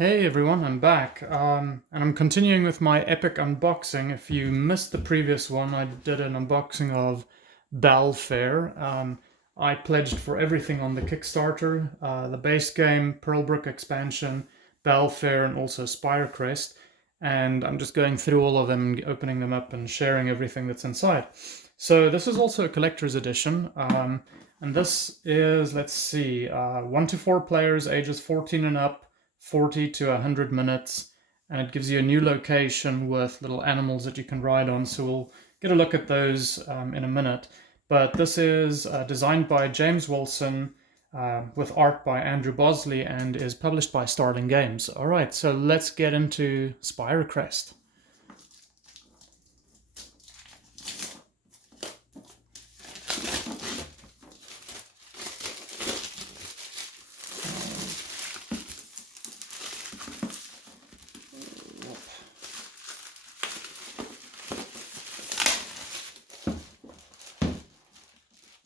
Hey everyone, I'm back, and I'm continuing with my epic unboxing. If you missed the previous one, I did an unboxing of Balfair. I pledged for everything on the Kickstarter, the base game, Pearlbrook expansion, Balfair, and also Spirecrest. And I'm just going through all of them, opening them up, and sharing everything that's inside. So this is also a collector's edition, and this is, let's see, 1 to 4 players, ages 14 and up. 40 to 100 minutes, and it gives you a new location with little animals that you can ride on, so we'll get a look at those in a minute. But this is designed by James Wilson with art by Andrew Bosley and is published by Starling Games. Alright, so let's get into Spirecrest.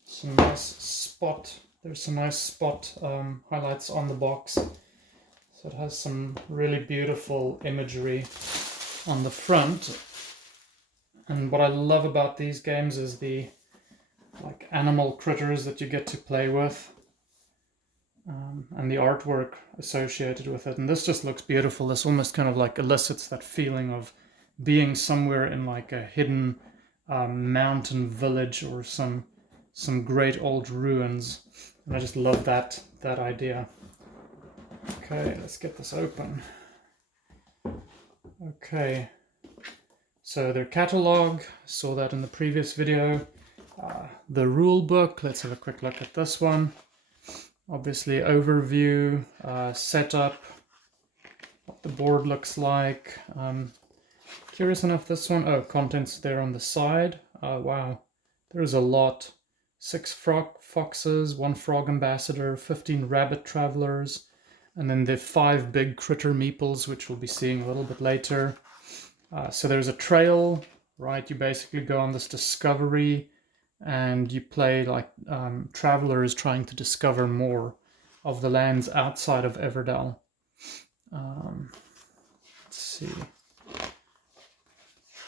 Some nice spot. There's some nice spot highlights on the box. So it has some really beautiful imagery on the front. And what I love about these games is the animal critters that you get to play with, and the artwork associated with it. And this just looks beautiful. This almost kind of elicits that feeling of being somewhere in a hidden mountain village or some great old ruins, and I just love that idea. Okay, let's get this open. Okay, so their catalog, saw that in the previous video. The rule book, let's have a quick look at this one. Obviously overview, setup, what the board looks like. Curious enough, this one, contents there on the side. Wow, there's a lot. 6 frog foxes, 1 frog ambassador, 15 rabbit travelers, and then the 5 big critter meeples, which we'll be seeing a little bit later. So there's a trail, right? You basically go on this discovery and you play travelers trying to discover more of the lands outside of Everdell. Let's see.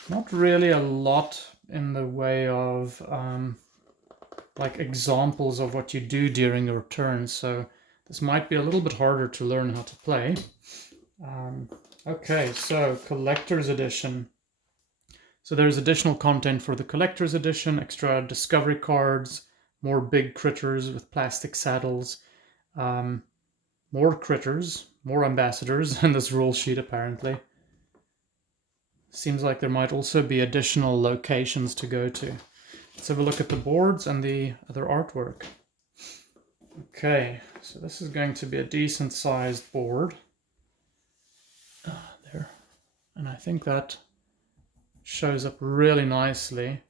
Not really a lot in the way of examples of what you do during your turn, so this might be a little bit harder to learn how to play. Okay, so collector's edition. So there's additional content for the collector's edition, extra discovery cards, more big critters with plastic saddles, more critters, more ambassadors in this rule sheet apparently. Seems like there might also be additional locations to go to. Let's have a look at the boards and the other artwork. Okay, so this is going to be a decent sized board. There. And I think that shows up really nicely.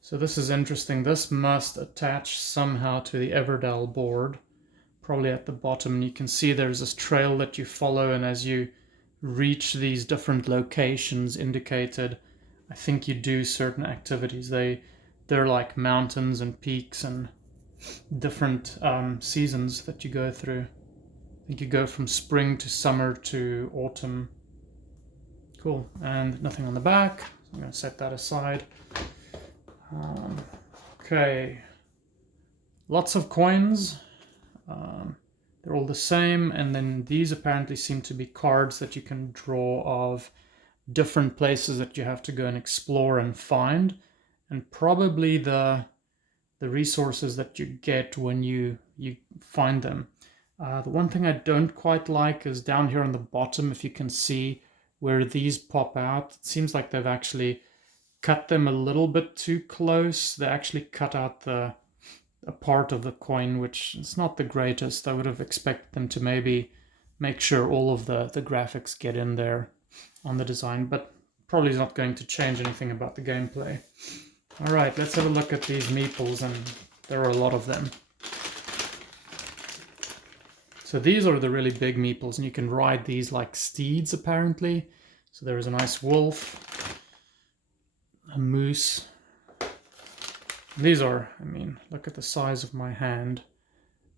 So this is interesting. This must attach somehow to the Everdell board, probably at the bottom. And you can see there's this trail that you follow, and as you reach these different locations indicated, I think you do certain activities. They're like mountains and peaks and different seasons that you go through. I think you go from spring to summer to autumn. Cool, and nothing on the back. So I'm going to set that aside. Okay, lots of coins. They're all the same, and then these apparently seem to be cards that you can draw of different places that you have to go and explore and find, and probably the resources that you get when you find them. The one thing I don't quite like is down here on the bottom, if you can see where these pop out. It seems like they've actually cut them a little bit too close. They actually cut out a part of the coin, which is not the greatest. I would have expected them to maybe make sure all of the graphics get in there on the design, but probably is not going to change anything about the gameplay. All right, let's have a look at these meeples, and there are a lot of them. So these are the really big meeples, and you can ride these like steeds apparently. So there is a nice wolf, a moose. These are, I mean, look at the size of my hand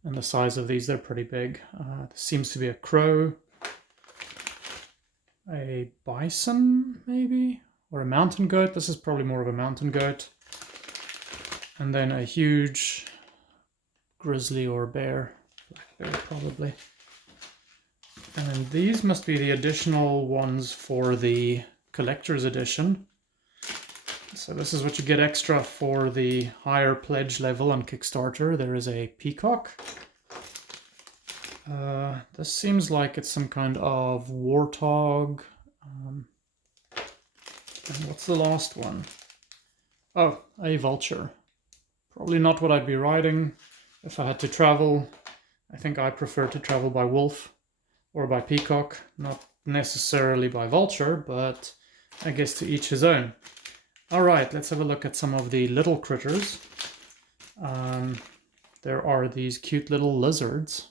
and the size of these. They're pretty big. There seems to be a crow, a bison, maybe? Or a mountain goat. This is probably more of a mountain goat. And then a huge grizzly or bear. Black bear, probably. And then these must be the additional ones for the collector's edition. So this is what you get extra for the higher pledge level on Kickstarter. There is a peacock. This seems like it's some kind of warthog. And what's the last one? Oh, a vulture. Probably not what I'd be riding if I had to travel. I think I prefer to travel by wolf or by peacock, not necessarily by vulture, but I guess to each his own. All right, let's have a look at some of the little critters. There are these cute little lizards.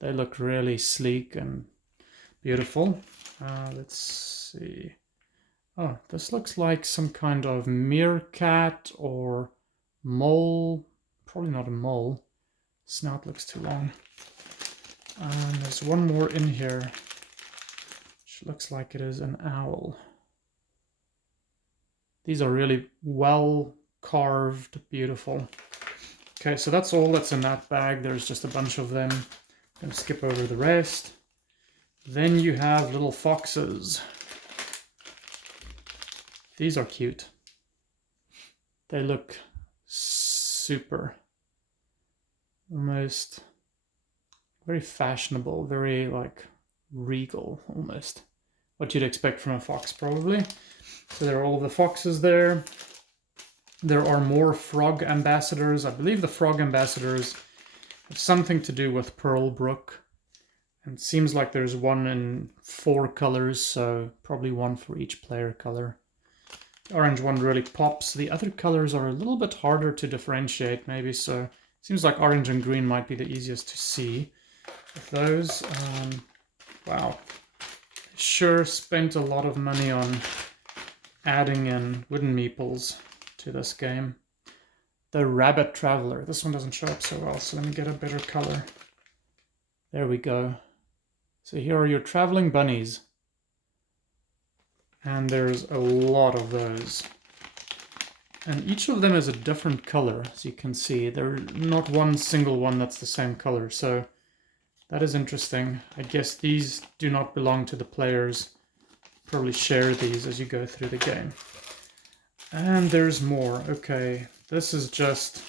They look really sleek and beautiful. Let's see. Oh, this looks like some kind of meerkat or mole. Probably not a mole. Snout looks too long. There's one more in here, which looks like it is an owl. These are really well carved, beautiful. Okay, so that's all that's in that bag. There's just a bunch of them. I'm gonna skip over the rest. Then you have little foxes. These are cute. They look super, almost very fashionable, very like regal almost. What you'd expect from a fox probably. So there are all of the foxes there. There are more frog ambassadors. I believe the frog ambassadors have something to do with Pearl Brook. And it seems like there's one in 4 colors, so probably one for each player color. The orange one really pops. The other colors are a little bit harder to differentiate maybe, so it seems like orange and green might be the easiest to see. With those, wow. Sure spent a lot of money on adding in wooden meeples to this game. The Rabbit Traveler. This one doesn't show up so well, so let me get a better color. There we go. So here are your traveling bunnies. And there's a lot of those. And each of them is a different color, as you can see. There's not one single one that's the same color, so that is interesting. I guess these do not belong to the players. Probably share these as you go through the game. And there's more. Okay, this is just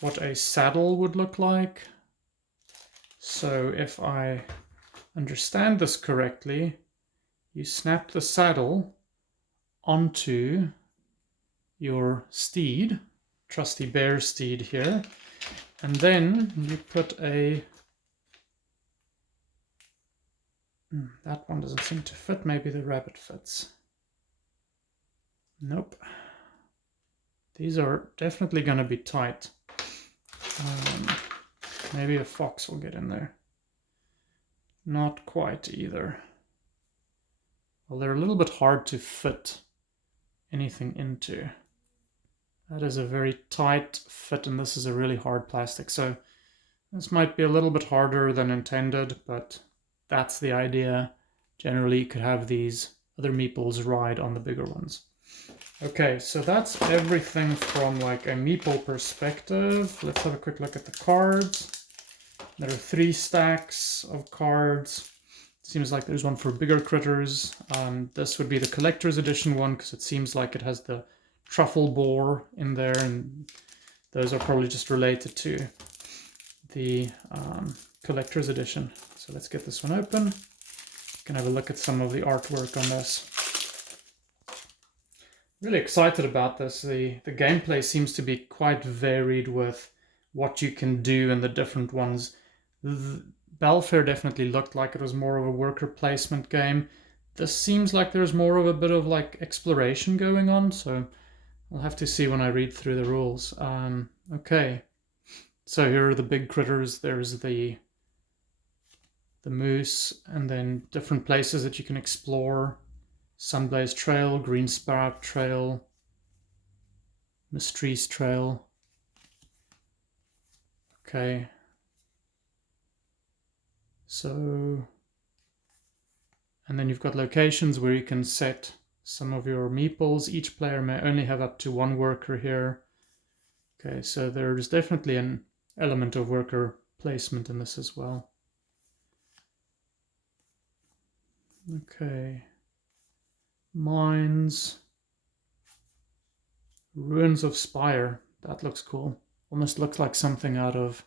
what a saddle would look like. So if I understand this correctly, you snap the saddle onto your steed, trusty bear steed here, and then you put a... that one doesn't seem to fit. Maybe the rabbit fits. Nope. These are definitely going to be tight. Maybe a fox will get in there. Not quite either. Well, they're a little bit hard to fit anything into. That is a very tight fit, and this is a really hard plastic. So this might be a little bit harder than intended, but that's the idea. Generally, you could have these other meeples ride on the bigger ones. Okay, so that's everything from like a meeple perspective. Let's have a quick look at the cards. There are 3 stacks of cards. Seems like there's one for bigger critters. This would be the collector's edition one because it seems like it has the truffle boar in there, and those are probably just related to the collector's edition. So let's get this one open. You can have a look at some of the artwork on this. Really excited about this. The gameplay seems to be quite varied with what you can do in the different ones. Balfair definitely looked like it was more of a worker placement game. This seems like there's more of a bit of like exploration going on, so I'll have to see when I read through the rules. Okay, so here are the big critters. There's the moose, and then different places that you can explore. Sunblaze Trail, Green Sprout Trail, Mistrees Trail. Okay. So, And then you've got locations where you can set some of your meeples. Each player may only have up to one worker here. Okay, so there's definitely an element of worker placement in this as well. Okay. Mines. Ruins of Spire. That looks cool. Almost looks like something out of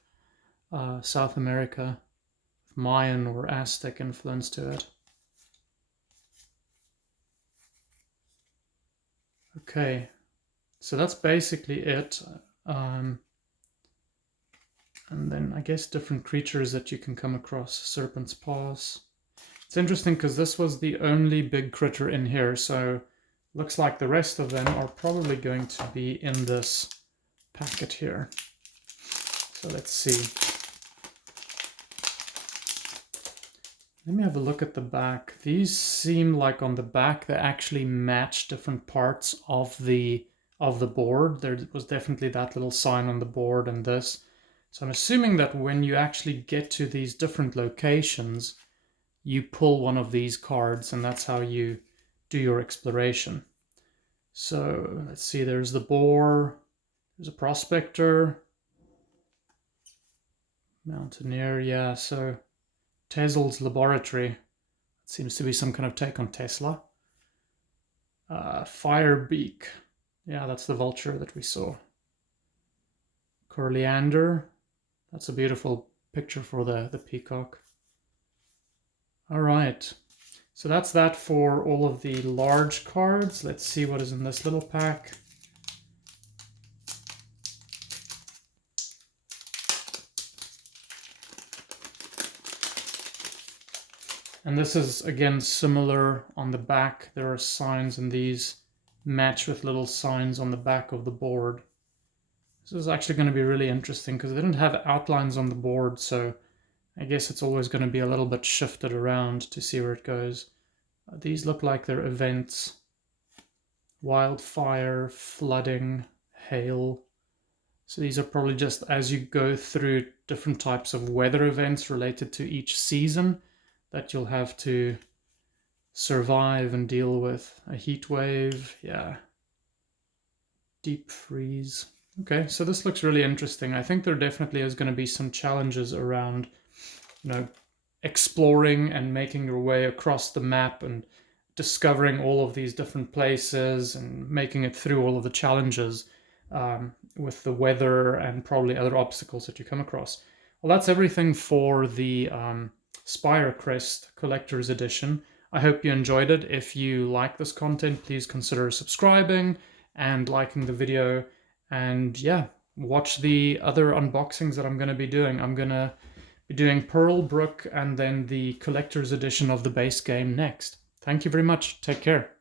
South America. Mayan or Aztec influence to it. Okay, so that's basically it. And then I guess different creatures that you can come across. Serpent's Paws. It's interesting because this was the only big critter in here, so looks like the rest of them are probably going to be in this packet here. So let's see. Let me have a look at the back. These seem like on the back they actually match different parts of the board. There was definitely that little sign on the board and this. So I'm assuming that when you actually get to these different locations, you pull one of these cards and that's how you do your exploration. So let's see, there's the boar, there's a prospector, mountaineer, yeah, so Tezel's laboratory. It seems to be some kind of take on Tesla. Firebeak. Yeah, that's the vulture that we saw. Corleander. That's a beautiful picture for the peacock. All right. So that's that for all of the large cards. Let's see what is in this little pack. And this is, again, similar on the back. There are signs, and these match with little signs on the back of the board. This is actually going to be really interesting because they didn't have outlines on the board, so I guess it's always going to be a little bit shifted around to see where it goes. These look like they're events. Wildfire, flooding, hail. So these are probably just as you go through different types of weather events related to each season that you'll have to survive and deal with. A heat wave, yeah. Deep freeze. Okay, so this looks really interesting. I think there definitely is going to be some challenges around, exploring and making your way across the map and discovering all of these different places and making it through all of the challenges with the weather and probably other obstacles that you come across. Well, that's everything for the Spirecrest Collector's Edition. I hope you enjoyed it. If you like this content, please consider subscribing and liking the video. And yeah, watch the other unboxings that I'm going to be doing. I'm going to be doing Pearl Brook and then the Collector's Edition of the base game next. Thank you very much. Take care.